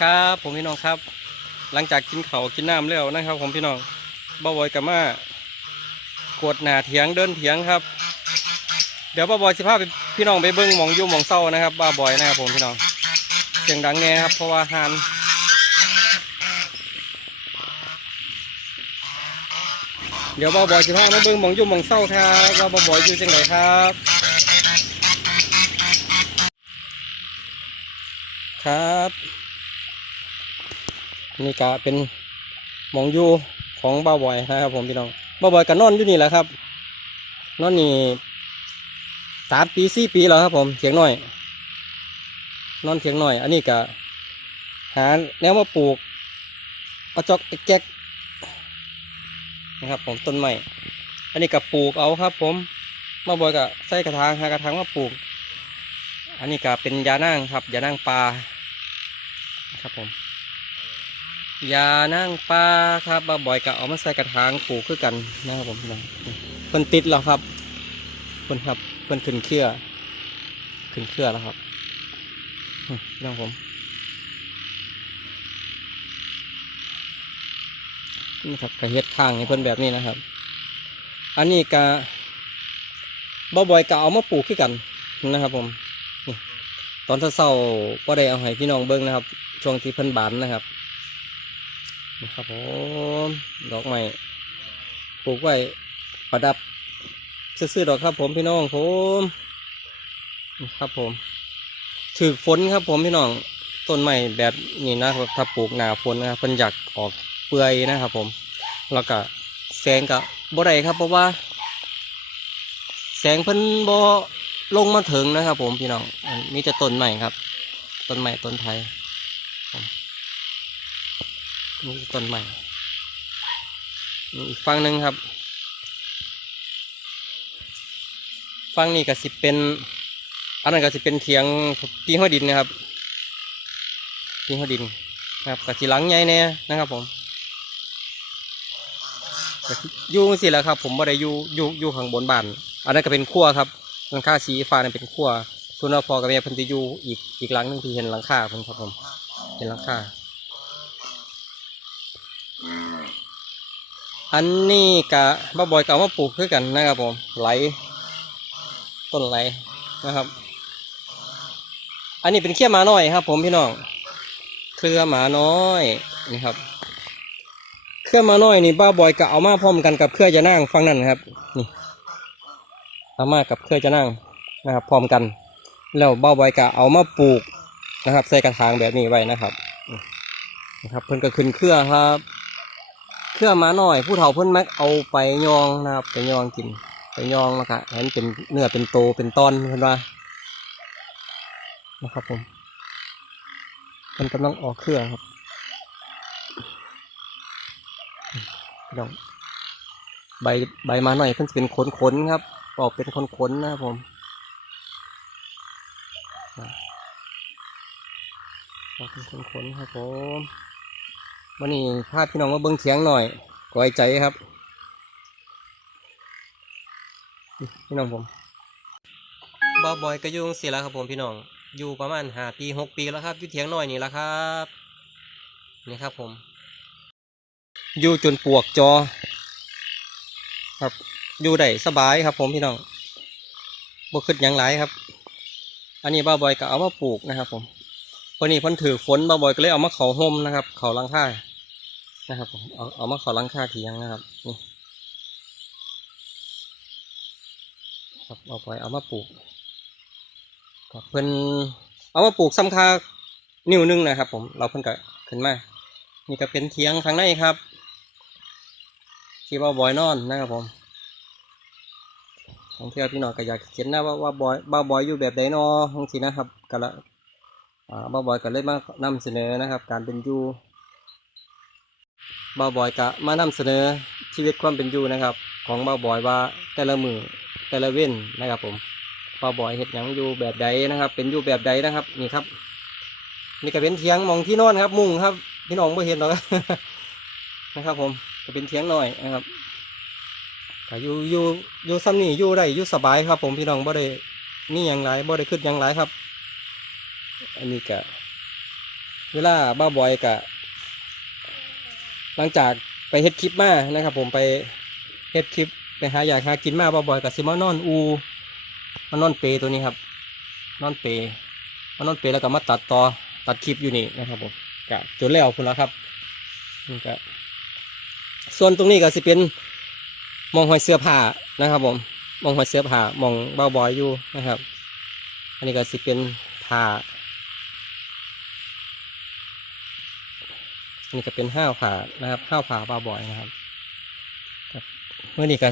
ครับผมพี่น้องครับ หลังจากกินเขากินน้ำแล้วนะครับ ผมพี่น้องบ้าบอยกับมากวดหนาเถียงเดินเถียงครับ เดี๋ยวบ้าบอยสิพาไปพี่น้องไปเบิ้งมองยู่หมองเศร้านะครับบ้าบอยนะครับผมพี่น้องเสียงดังแน่ครับ เพราะว่าฮานเดี๋ยวบ้าบอยสิพามาเบิ้งมองยู่หมองเศร้าครับว่าบ้าบอยอยู่จังไหนครับครับ นี่ก็เป็นมองอยู่ของบ้าบอยนะครับ ผมพี่น้องบ้าบอยก็นอนอยู่นี่แหละครับ นอนนี่สามปีสี่ปีแล้วครับ ผมเถียงหน่อย นอนเถียงหน่อย อันนี้ก็หาแนวมาปลูกเอาจอกแจ๊กนะครับ ผมต้นไม้อันนี้ก็ปลูกเอาครับ ผมบ้าบอยก็ใส่กระถางหากระถางมาปลูก อันนี้ก็เป็นยานั่งครับยานั่งปลาครับผม ยานั่งปลาครับบาบ่อยก็เอามาใส่กระถางปลูกคือกันนะครับผมพี่น้องเพิ่นติดแล้วครับเพิ่นครับเพิ่นขึ้นเครือขึ้นเครือแล้วครับอืมพี่น้องผมนี่ครับกระเฮ็ดข้างให้เพิ่นแบบนี้นะครับ อันนี้ก็บ่บ่อยก็เอามาปลูกคือกันนะครับ ผมตอนเศร้าๆก็ได้เอาให้พี่น้องเบิ้งนะครับ ช่วงที่เพิ่นบานนะครับ นะครับผมดอกไม้ปลูกไว้ประดับซื่อๆดอกครับ ผมพี่น้องผมนะครับผมถือฝนครับ ผมพี่น้องต้นไม้แบบนี้นะครับถ้าปลูกหนาฝนนะครับเพิ่นอยากออกเปื่อยนะครับ ผม แล้วก็แสงกับบ่ได้ครับ เพราะว่า แสงเพิ่นบ่ลงมาถึงนะครับ ผมพี่น้องมีแต่ต้นใหม่ครับ ต้นใหม่ต้นไทย นี่ต้นใหม่นี่อีกฝั่งหนึ่งครับฝั่งนี้ก็สิเป็น อันนั้นก็สิเป็นเถียงตีห้อดินนะครับตีห้อดินนะครับก็สิหลังใหญ่แน่นะครับผมยู่สิแหล้วครับ ผมบ่ได้ยู่ยู่ยู่ข้างบนบ้าน อันนั้นก็เป็นขั้วครับหลังคาสีฟ้านั่นเป็นขั้วส่วนเราพอกับแม่พันจะอยู่อีกอีกหลังหนึงที่เห็นหลังคาเพิ่นครับผมเห็นหลังคา อันนี้กะบ้าบอยก็เอามาปลูกคือกันนะครับผมไหล ต้นไหลนะครับ อันนี้เป็นเขี้ยหมาน้อยครับ ผมพี่น้องเครือหมาน้อยนี่ครับ เครือหมาน้อยนี่บ้าบอยก็เอามาพร้อมกันกับเครือจะนั่งฟังนั่นครับนี่เอามากับเครือจะนั่งนะครับ พร้อมกัน แล้วบ้าบอยก็เอามาปลูกนะครับ ใส่กระถางแบบนี้ไว้นะครับนี่นะครับ เพิ่นก็ขึ้นเครือครับ เครื่องมาหน่อย ผู้เฒ่าเพิ่นมักเอาไปยองนะครับไปยองกิน ไปยองนะครับเห็นเป็นเนื้อเป็นโตเป็นตอนเพิ่นว่านะครับผมเพิ่นกำลังออกเครื่องครับพี่น้องใบใบมาหน่อยเพิ่นจะเป็นขนขนครับ ออกเป็นขนขนนะครับผมออกเป็นขนขนครับผม วันนี้พาพี่น้องมาเบิ้งเถียงหน่อยกอยใจครับ พี่น้องผมบอบอยก็อยู่งสี่แล้วครับผมพี่น้อง อยู่ประมาณห้าปีหกปีแล้วครับอยู่เถียงหน่อยนี่แหละครับนี่ครับผม อยู่จนปวกจอ ครับอยู่ได้สบายครับ ผมพี่น้องบ่ขึ้นยังไรครับ อันนี้บ้าบอยก็เอามาปลูกนะครับผม วันนี้พ้นถือฝนบ้าบอยก็เลยเอามาเขาห่มนะครับ เขาลังค่านะครับผมเอาเอามาขอลังค่าเทียงนะครับนี่ครับเอาไปเอามาปลูกครับเพิ่นเอามาปลูกซ้ำค่านิ้วนึงนะครับ ผมเราเพิ่นก็ขึ้นมานี่ก็เป็นเทียงข้างในครับที่ว่าบอยนอนนะครับผมของเที่ยวพี่น้องก็อยากเขียนนะว่าว่าบอยบ้าบอยอยู่แบบใดนอทั้งทีนะครับก็ละ อ่าบ้าบอยก็เลยมานำเสนอนะครับ การเป็นอยู่บ่าวบอยกะมานำเสนอชีวิตความเป็นอยู่นะครับ ของบ่าวบอยว่าแต่ละมือแต่ละเว้นนะครับ ผมบ่าวบอยเห็ดหยังอยู่แบบใดนะครับ เป็นอยู่แบบใดนะครับนี่ครับนี่ก็เป็นเทียงมองที่นอนครับ มุงครับพี่น้องไม่เห็นหรอกนะครับ ผมก็เป็นเทียงหน่อยนะครับก็อยู่อยู่อยู่ซ้ำนี่อยู่ได้อยู่สบายครับ ผมพี่น้องบ่ได้มีอย่างไรบ่ได้ขึ้นอย่างไรครับ อันนี้ก็เวลาบ้าบอยกะ หลังจากไปเฮ็ดคลิปมานะครับ ผมไปเฮ็ดคลิปไปหาอยากหากินมาบ้าบอยกับซิมานอนอูมานอนเปตัวนี้ครับ นอนเปมานอนเปแล้วก็มาตัดต่อตัดคลิปอยู่นี่นะครับผมกะจนแล้วคุณแล้วครับนี่ก็ส่วนตรงนี้ก็สิเป็นมองหอยเสื้อผ้านะครับ ผมมองหอยเสื้อผ้ามองบ้าบอยอยู่นะครับ อันนี้ก็สิเป็นผ้า อั นนี้ก็เป็นห้าวผ่านะครับห้าวผ่าบาบ่อยนะครับเมื่อนี้ก็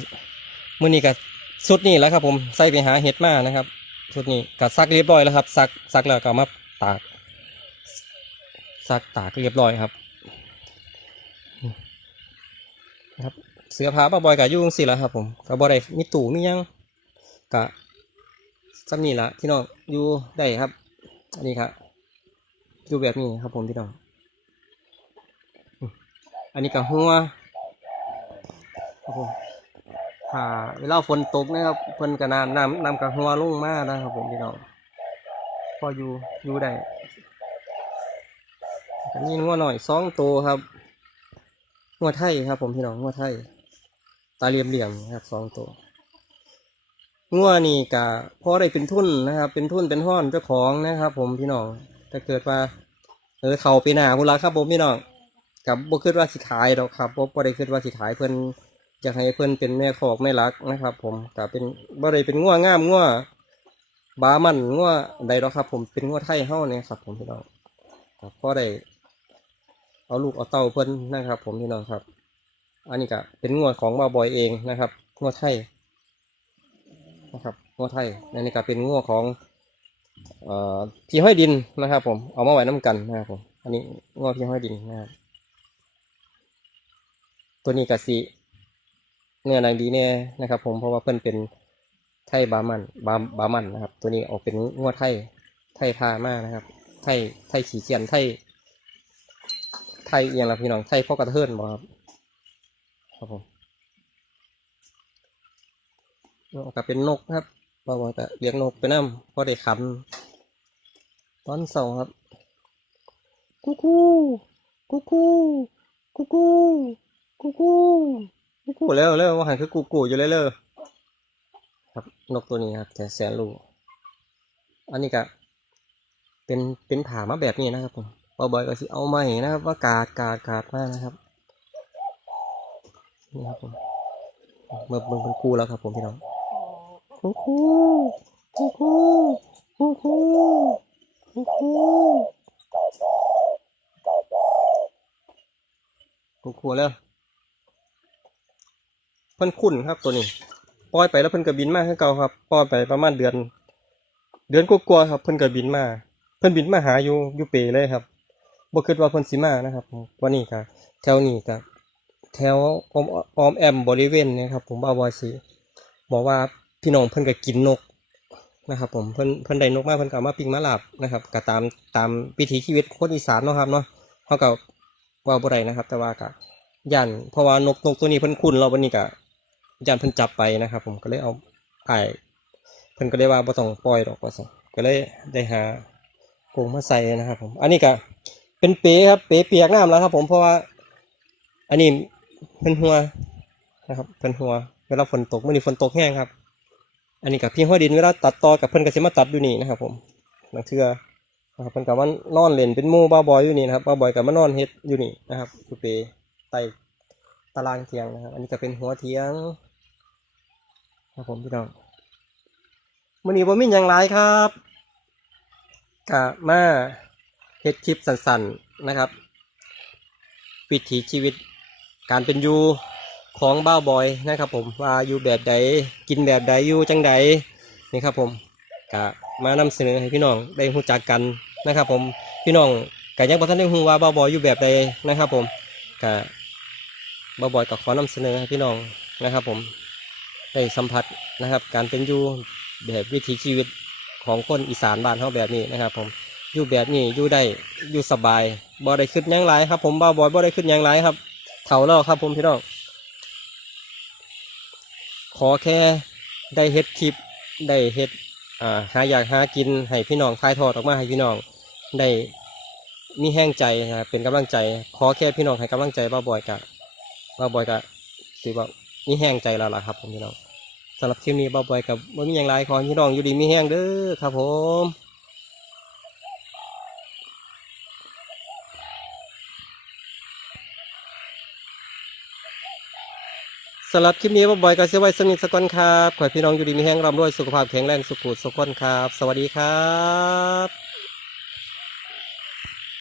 เมื่อนี้ก็สุดนี่แล้วครับ ผมใส่ไปหาเห็ดมานะครับสุดนี้ก็ซักเรียบร้อยแล้วครับซักซักแล้วก็มาตากซักตากเรียบร้อยครับนะครับเสื้อผ้าบาบ่อยกับยุ่งสิแล้วครับ ผมกับบอได้มีตู่มียังกะซ้ำนี่ละพี่น้องอยู่ได้ครับ อันนี้ครับอยู่แบบนี้ครับผมพี่น้อง อันนี้กับหัวครับผมถ้าเวลาฝนตกนะครับเพิ่นกับน้ำน้ำน้ำกับหัวลงมานะครับ ผมพี่น้องพออยู่อยู่ได้อันนี้หัวหน่อยสองตัวครับหัวไทยครับ ผมพี่น้องหัวไทย ตาเหลี่ยมเหลี่ยมครับสองตัวงัวนี่กะพอได้เป็นทุนนะครับ เป็นทุนเป็นห้อนเจ้าของนะครับ ผมพี่น้องถ้าเกิดว่า เออเขาไปหนาคุณละครับผมพี่น้อง กับบ่คิดว่าสิขายดอกครับบ่บ่ได้คิดว่าสิขายเพิ่นอยากให้เพิ่นเป็นแม่คอกแม่รักนะครับ ผมก็เป็นบ่ได้เป็นงัวงามงัวบามันงัวใดดอกครับ ผมเป็นงัวไทยเฮาเนี่ยครับ ผมพี่น้องก็พอได้เอาลูกเอาเต้าเพิ่นนะครับ ผมพี่น้องครับ อันนี้ก็เป็นงัวของบ่าวบอยเองนะครับงัวไทยนะครับงัวไทยอันนี้ก็เป็นงัวของเอ่อพี่ห้อยดินนะครับ ผมเอามาไว้น้กันนะครับผมอันนี้งัวพี่ห้อยดินนะครับ ตัวนี้กะสิเนื้อในดีแน่นะครับ ผมเพราะว่าเพิ่นเป็นไทยบามันบาบามันนะครับ ตัวนี้ออกเป็นงวดไทยไทยพามากนะครับ ไทยไทยขี่เกียนไทยไทยเอียงละพี่น้องไทยพ่อกระเทินบ่ครับครับผมออกกับเป็นนกครับบางวันก็เลี้ยงนกไปน้ำพอได้ขันตอนสาร์ครับ กูกูกูกูกูกู กูกูกูกูแล้วแล้วว่าหันคือกูกูอยู่เลยเลยครับนกตัวนี้ครับแต่แสนรู้อันนี้ก็เป็นเป็นผ่ามาแบบนี้นะครับผมบอบอยก็สิเอามาให้นะครับ ว่ากาดกาดกาดมากนะครับนี่ครับผมเมื่อเมื่อเป็นกูแล้วครับ ผมพี่น้องกูกูกูกูกูกูกูกูกูกูแล้วเพิ่นคุ้นครับตัวนี้ ปล่อยไปแล้วเพิ่นก็บินมาให้เก่าครับ ปล่อยไปประมาณเดือน เดือนกว่าๆครับ เพิ่นก็บินมา เพิ่นบินมาหาอยู่อยู่เปเลยครับบ่คิดว่าเพิ่นสิมานะครับวันนี้ก็แถวนี้ก็แถวออมออมแอมบริเวณนะครับ ผมบ่าวบอยสิบอกว่าพี่น้องเพิ่นก็กินนกนะครับ ผมเพิ่นเพิ่นได้นกมาเพิ่นก็มาปิ้งมาลาบนะครับก็ตามตามวิถีชีวิตคนอีสานเนาะครับเนาะเฮาก็ว่าบ่ได้นะครับ แต่ว่าก็ย่านเพราะว่านกนกตัวนี้เพิ่นคุ้นเราวันนี้ก็ ยานเพิ่นจับไปนะครับ ผมก็เลยเอาไอ้เพิ่นก็เลยว่าบ่ต้องปล่อยดอกว่าซั่นก็เลยได้หากงมาใส่นะครับ ผม อันนี้ก็เป็นเป๋ครับเป๋เปียกน้ำแล้วครับ ผมเพราะว่า อันนี้เป็นหัวนะครับเป็นหัวเวลาฝนตกเมื่อนี้ฝนตกแห้งครับ อันนี้กับพี่ห้อยดินเวลาตัดตอกับเพิ่นก็สิมาตัดอยู่นี่นะครับ ผมนังเทือนะครับเพิ่นกับว่านอนเล่นเป็นมู่บ้าบอยอยู่นี่นะครับบ้าบอยกับมานอนเฮ็ดอยู่นี่นะครับอยู่เป๋ไต่ตารางเทียงนะครับ อันนี้ก็เป็นหัวเทียง ครับผมพี่น้องมันนี้ผมมีอย่างไรครับกะมาเฮ็ดคลิปสั้นๆนะครับวิถีชีวิตการเป็นอยู่ของบ้าบอยนะครับ ผมว่าอยู่แบบใดกินแบบใดอยู่จังใดนี่ครับผมกะมานำเสนอให้พี่น้องได้รู้จักกันนะครับ ผมพี่น้องกะยังบ่ทันได้ฮู้ว่าบ้าบอยอยู่แบบใดนะครับ ผมกะบ่บ่อยก็ขอนำเสนอให้พี่น้องนะครับ ผม ได้สัมผัสนะครับ การเป็นอยู่แบบวิถีชีวิตของคนอีสานบ้านเฮาแบบนี้นะครับ ผมอยู่แบบนี้อยู่ได้อยู่สบายบ่ได้ขึ้นยังไรครับ ผมบ่าวบอยบ่ได้ขึ้นยังไรครับเถ่าแล้วครับ ผมพี่น้องขอแค่ได้เฮ็ดคลิปได้เฮ็ดหาอยากหากินให้พี่น้องทายทอดออกมาให้พี่น้องได้มีแห้งใจนะเป็นกำลังใจ ขอแค่พี่น้องให้กำลังใจบ้าบอยกะบ้าบอยกะสิว่ามีแห้งใจแล้วล่ะครับผมพี่น้องำหรับคลิปนี้บ้าบอยกับว่ามีอย่างไรขอพี่น้องอยู่ดีมีแห้งเด้อครับผมสำหรับคลิปนี้บ้าบอยกับเซไว้สนิทสกอนครับขอให้พี่น้องอยู่ดีมีแห้งร่ำรวยสุขภาพแข็งแรงสุขุสุขคนครับ สวัสดีครับ